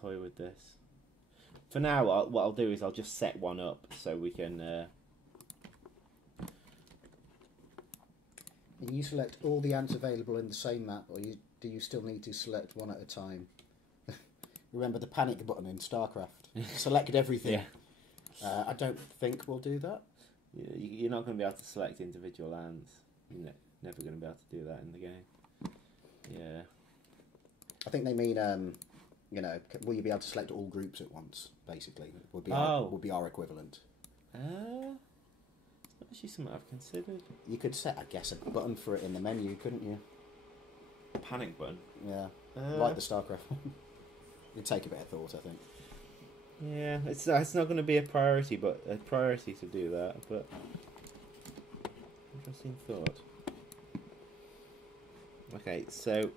toy with this. For now, what I'll do is I'll just set one up so we can. And you select all the ants available in the same map, or do you still need to select one at a time? Remember the panic button in StarCraft? Select everything. Yeah. I don't think we'll do that. You're not going to be able to select individual ants. You're never going to be able to do that in the game. Yeah. I think they mean, you know, will you be able to select all groups at once, basically? Would be our equivalent. It's not actually something I've considered. You could set, I guess, a button for it in the menu, couldn't you? A panic button? Yeah. Like the StarCraft one. It'd take a bit of thought, I think. Yeah, it's not going to be a priority to do that, but interesting thought. Okay, so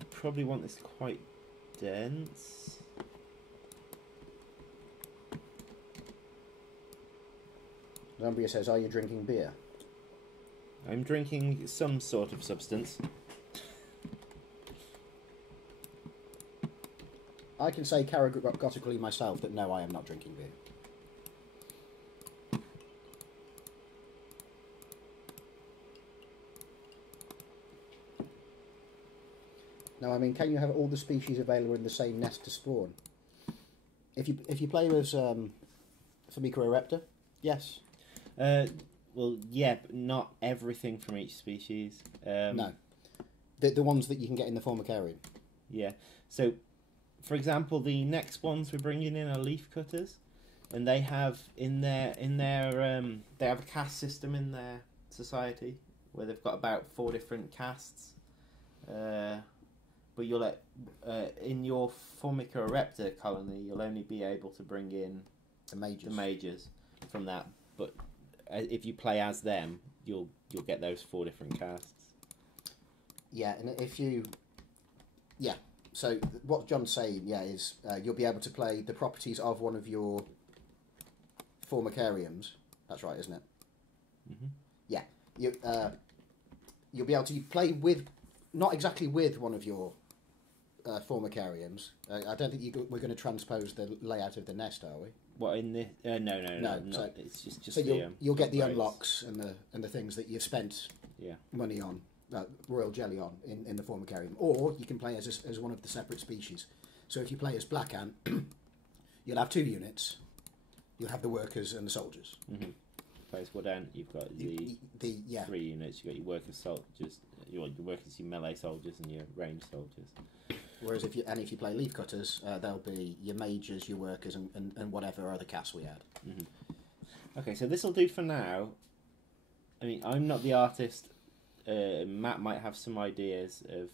I probably want this quite dense. Zambia says, are you drinking beer? I'm drinking some sort of substance. I can say categorically myself that no, I am not drinking beer. No, I mean, can you have all the species available in the same nest to spawn? If you play with Formica, yes. Well, yeah, but not everything from each species. No. The ones that you can get in the Formicarium. Yeah. So, for example, the next ones we're bringing in are leaf cutters, and they have they have a caste system in their society where they've got about 4 different castes. But you'll in your Formica Erepta colony, you'll only be able to bring in the majors from that. But if you play as them, you'll get those 4 different castes. Yeah, and if you, so what John's saying, is you'll be able to play the properties of one of your Formicariums. That's right, isn't it? Mm-hmm. Yeah, you'll be able to play with, not exactly with one of your Formicariums. I don't think we're going to transpose the layout of the nest, are we? What in the? No. So, it's just so you'll get the upgrades. unlocks and the things that you've spent money on. royal jelly on in the form of carrion. Or you can play as one of the separate species. So if you play as Black Ant, you'll have 2 units. You'll have the workers and the soldiers. Mm-hmm. Plays Wood Ant, you've got the 3 units. You've got your workers, soldiers, your workers, your melee soldiers, and your ranged soldiers. Whereas if you play Leaf Cutters, they'll be your mages, your workers, and whatever other casts we add. Mm-hmm. Okay, so this will do for now. I mean, I'm not the artist. Matt might have some ideas of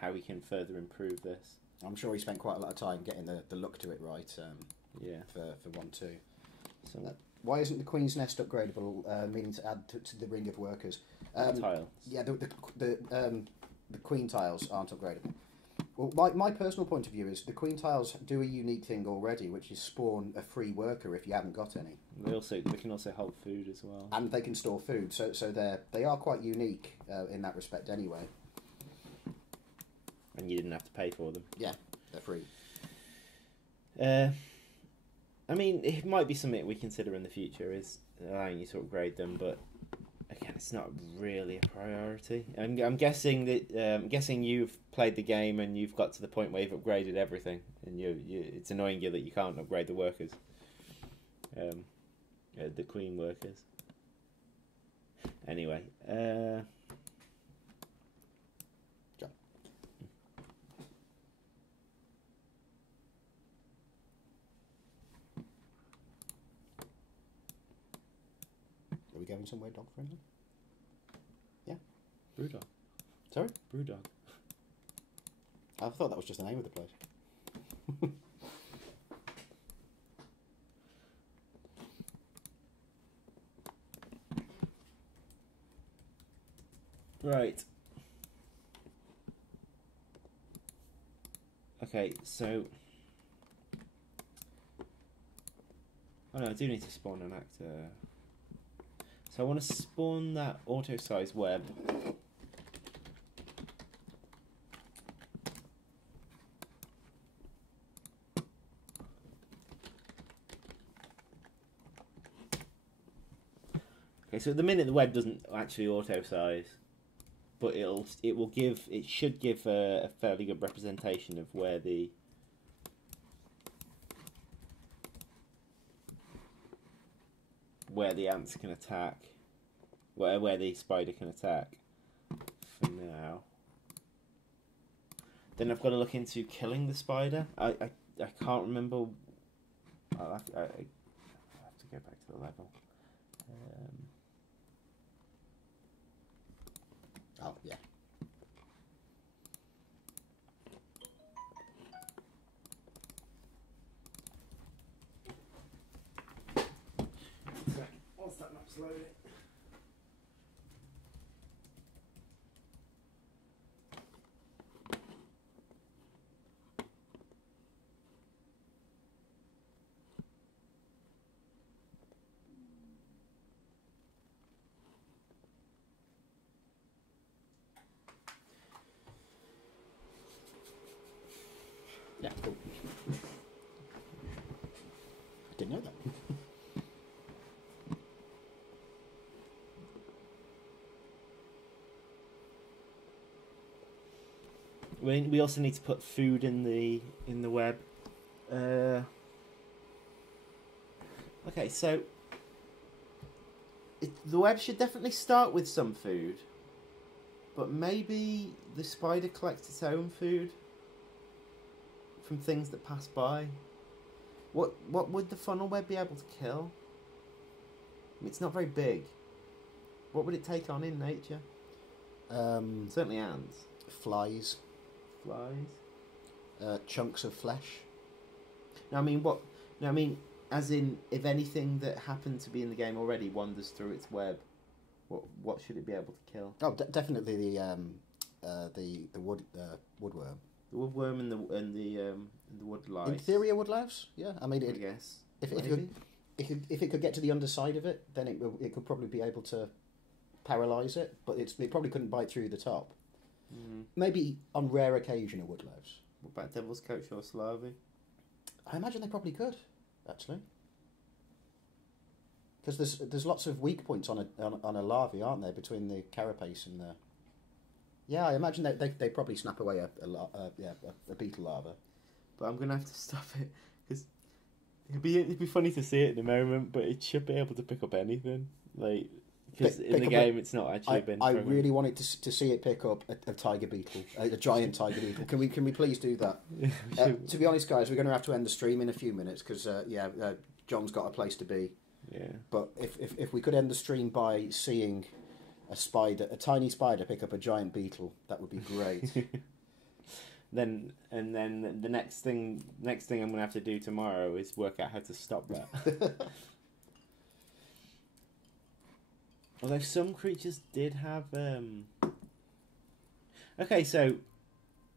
how we can further improve this. I'm sure he spent quite a lot of time getting the look to it right. For 1-2. So why isn't the Queen's Nest upgradable? Meaning to add to the ring of workers. tiles. Yeah, the Queen tiles aren't upgradable. Well, my personal point of view is the Queen tiles do a unique thing already, which is spawn a free worker if you haven't got any. They can also hold food as well, and they can store food. So they are quite unique in that respect anyway. And you didn't have to pay for them. Yeah, they're free. I mean, it might be something we consider in the future, is allowing you to upgrade them, but again, it's not really a priority. I'm guessing that guessing you've played the game and you've got to the point where you've upgraded everything, and it's annoying you that you can't upgrade the workers, the Queen workers. Anyway, John. Are we going somewhere dog friendly? Yeah. Brewdog. Sorry? Brewdog. I thought that was just the name of the place. Right. Okay, so... Oh no, I do need to spawn an actor. So I want to spawn that auto-size web. Okay, so at the minute the web doesn't actually auto-size, but it should give a fairly good representation of where the ants can attack, where the spider can attack. For now, then I've got to look into killing the spider. I can't remember. I have to go back to the level. Oh, yeah. What's that map's loading? Yeah, cool. I didn't know that. We also need to put food in the web. Okay, so the web should definitely start with some food, but maybe the spider collects its own food from things that pass by. What would the funnel web be able to kill? I mean, it's not very big. What would it take on in nature? Certainly ants. Flies. Chunks of flesh. No, I mean, as in, if anything that happened to be in the game already wanders through its web, what should it be able to kill? Oh, definitely the woodworm. The woodworm and the wood lice. In theory, a wood louse. Yeah, I mean, I guess. if it could get to the underside of it, then it could probably be able to paralyze it. But it probably couldn't bite through the top. Mm. Maybe on rare occasion a wood louse. What about Devil's Coach or Slavy? I imagine they probably could, actually. Because there's lots of weak points on a larvae, aren't there, between the carapace and the Yeah, I imagine that they probably snap away a beetle larva. But I'm gonna have to stop it because it'd be funny to see it in the moment, but it should be able to pick up anything. Like because in the game it's not actually been. I really wanted to see it pick up a tiger beetle, a giant tiger beetle. Can we please do that? To be honest, guys, we're going to have to end the stream in a few minutes because John's got a place to be. Yeah. But if we could end the stream by seeing a tiny spider pick up a giant beetle, that would be great. Then the next thing I'm gonna have to do tomorrow is work out how to stop that. Although some creatures did have okay, so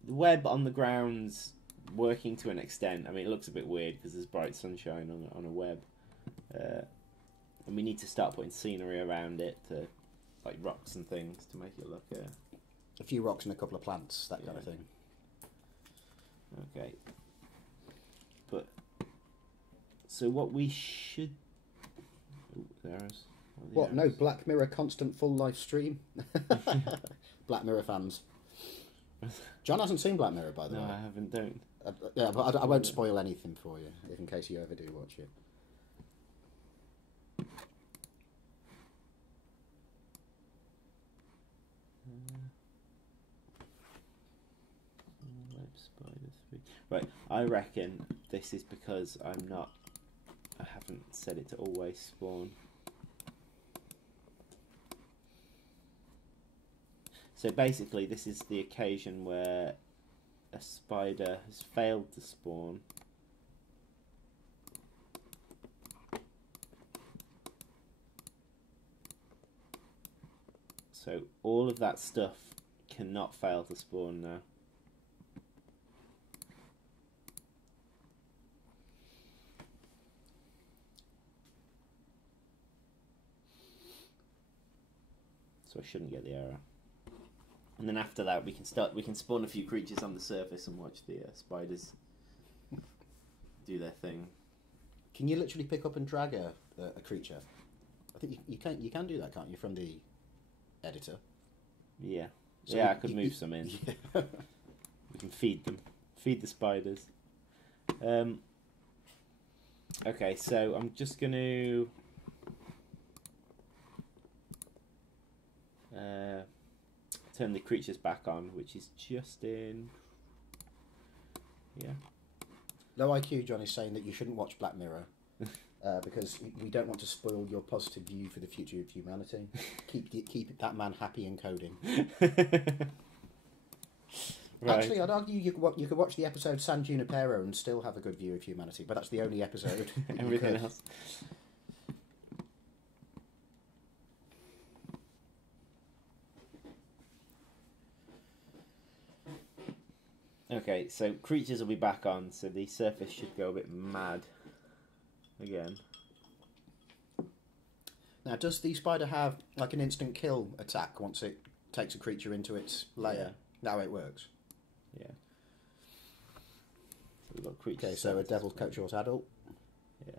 the web on the ground's working to an extent. I mean, it looks a bit weird because there's bright sunshine on a web, and we need to start putting scenery around it, to like rocks and things, to make it look a few rocks and a couple of plants, that kind of thing. Okay. But so what we should... Ooh, there's... What? No Black Mirror constant full life stream? Black Mirror fans. John hasn't seen Black Mirror, by the way. No, I haven't. Don't. Yeah, but I won't spoil anything for you, if in case you ever do watch it. Right, I reckon this is because I haven't set it to always spawn. So basically this is the occasion where a spider has failed to spawn. So all of that stuff cannot fail to spawn now. So I shouldn't get the error. And then after that, we can spawn a few creatures on the surface and watch the spiders do their thing. Can you literally pick up and drag a creature? I think you can do that, can't you, from the editor? Yeah. So I could move some in. Yeah. We can feed them. Feed the spiders. Okay, so I'm just going to... turn the creatures back on, which is just in... Yeah. Low IQ John is saying that you shouldn't watch Black Mirror because we don't want to spoil your positive view for the future of humanity. Keep that man happy and coding. Right. Actually, I'd argue you could watch the episode San Junipero and still have a good view of humanity, but that's the only episode. Everything else. Okay, so creatures will be back on, so the surface should go a bit mad again. Now, does the spider have like an instant kill attack once it takes a creature into its lair? Yeah. How it works? Yeah. So we've got creatures. Okay, so a Devil's Coach Horse adult. Yeah.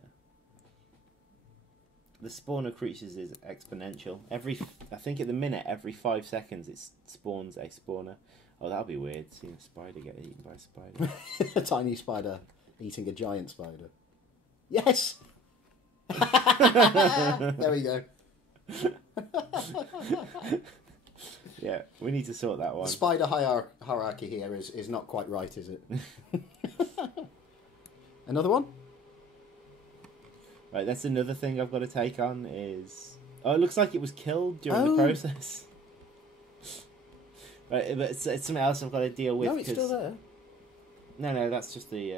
The spawn of creatures is exponential. I think at the minute, every 5 seconds it spawns a spawner. Oh, that'll be weird, seeing a spider get eaten by a spider. A tiny spider eating a giant spider. Yes! There we go. Yeah, we need to sort that one. The spider hierarchy here is not quite right, is it? Another one? Right, that's another thing I've got to take on is... Oh, it looks like it was killed during the process. Right, but it's something else I've got to deal with. No, it's still there. No, that's just the...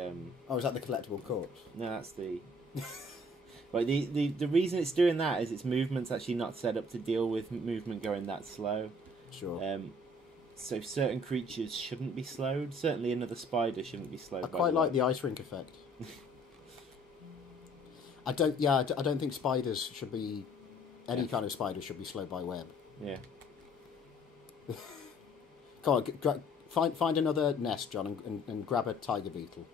Oh, is that the collectible corpse? No, that's the... Right, the reason it's doing that is its movement's actually not set up to deal with movement going that slow. Sure. So certain creatures shouldn't be slowed. Certainly another spider shouldn't be slowed. I quite like the ice rink effect. I don't think spiders should be... Any kind of spider should be slowed by web. Yeah. Come on, find another nest, John, and grab a tiger beetle.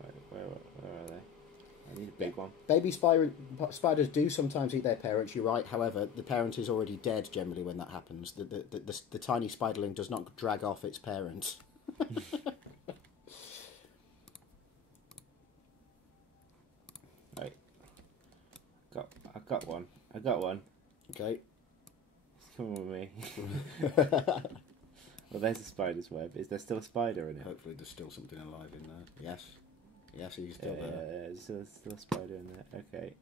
Right, where are they? I need a big one. Baby spiders do sometimes eat their parents, you're right. However, the parent is already dead generally when that happens. The tiny spiderling does not drag off its parent. Right. I got one. Okay. It's coming with me. Well, there's a spider's web. Is there still a spider in it? Hopefully there's still something alive in there. Yes. Yes, he's still there. Yeah, there's still a spider in there. Okay.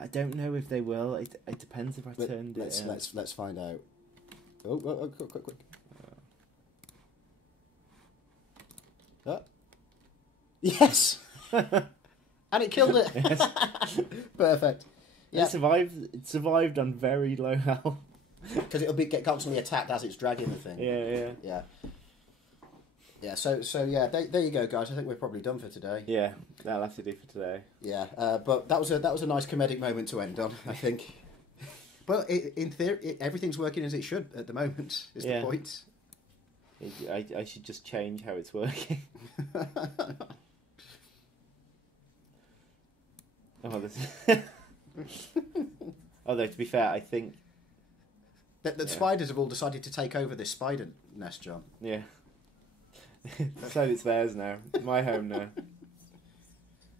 I don't know if they will. It depends if I turned it. Let's find out. Oh, quick. Yes! And it killed it! Yes. Perfect. Yeah. It survived on very low health. Because it'll get constantly attacked as it's dragging the thing. Yeah. Yeah, so yeah, there you go, guys. I think we're probably done for today. Yeah, that'll have to do for today. Yeah, but that was a nice comedic moment to end on, I think. But in theory, everything's working as it should at the moment, is the point. I should just change how it's working. Although, to be fair, I think... The spiders have all decided to take over this spider nest, John. Yeah. So it's theirs now. My home now.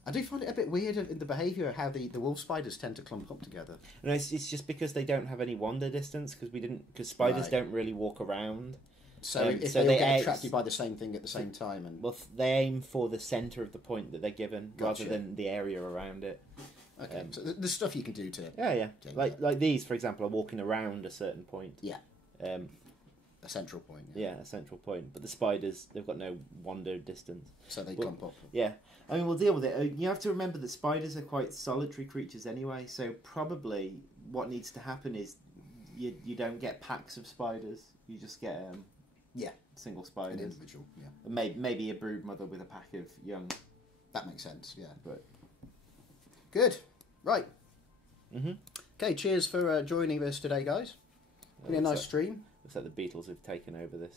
I do find it a bit weird in the behaviour how the wolf spiders tend to clump up together. No, it's just because they don't have any wander distance, because spiders don't really walk around. So if they all get attracted by the same thing at the same time, and they aim for the centre of the point that they're given, rather than the area around it. Okay, so there's stuff you can do to... Yeah. Like these, for example, are walking around a certain point. Yeah. A central point. Yeah, a central point. But the spiders, they've got no wander distance. So they clump up. Yeah. I mean, we'll deal with it. You have to remember that spiders are quite solitary creatures anyway, so probably what needs to happen is you don't get packs of spiders. You just get single spiders. An individual, yeah. Maybe a brood mother with a pack of young. That makes sense, yeah. But good. Right. Mm-hmm. Okay, cheers for joining us today, guys. Been a nice stream. Looks like the Beatles have taken over this.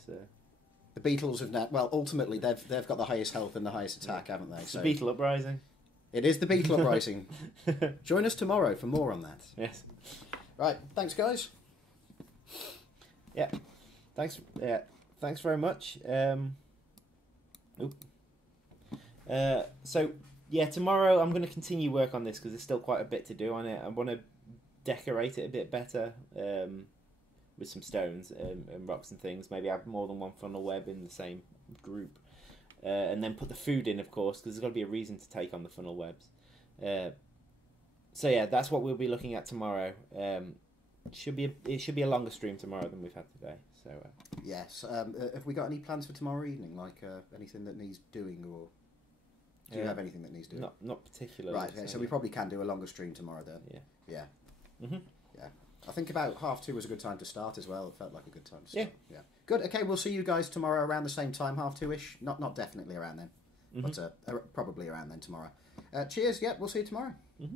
The Beatles have now... Well, ultimately, they've got the highest health and the highest attack, haven't they? It's the Beatle uprising. It is the Beatle uprising. Join us tomorrow for more on that. Yes. Right. Thanks, guys. Yeah. Thanks. Yeah. Thanks very much. So yeah, tomorrow I'm going to continue work on this because there's still quite a bit to do on it. I want to decorate it a bit better with some stones and rocks and things. Maybe have more than one funnel web in the same group, and then put the food in, of course, because there's got to be a reason to take on the funnel webs. So yeah, that's what we'll be looking at tomorrow. It should be a longer stream tomorrow than we've had today. So yes, have we got any plans for tomorrow evening? Like anything that needs doing, or do you have anything that needs doing? Not particularly. Right. Okay, so we probably can do a longer stream tomorrow then. Yeah. Mm-hmm. Yeah. I think about 2:30 was a good time to start as well. It felt like a good time to start. Yeah. Good. Okay, we'll see you guys tomorrow around the same time, 2:30ish. Not definitely around then, but probably around then tomorrow. Cheers. Yeah, we'll see you tomorrow. Mm-hmm.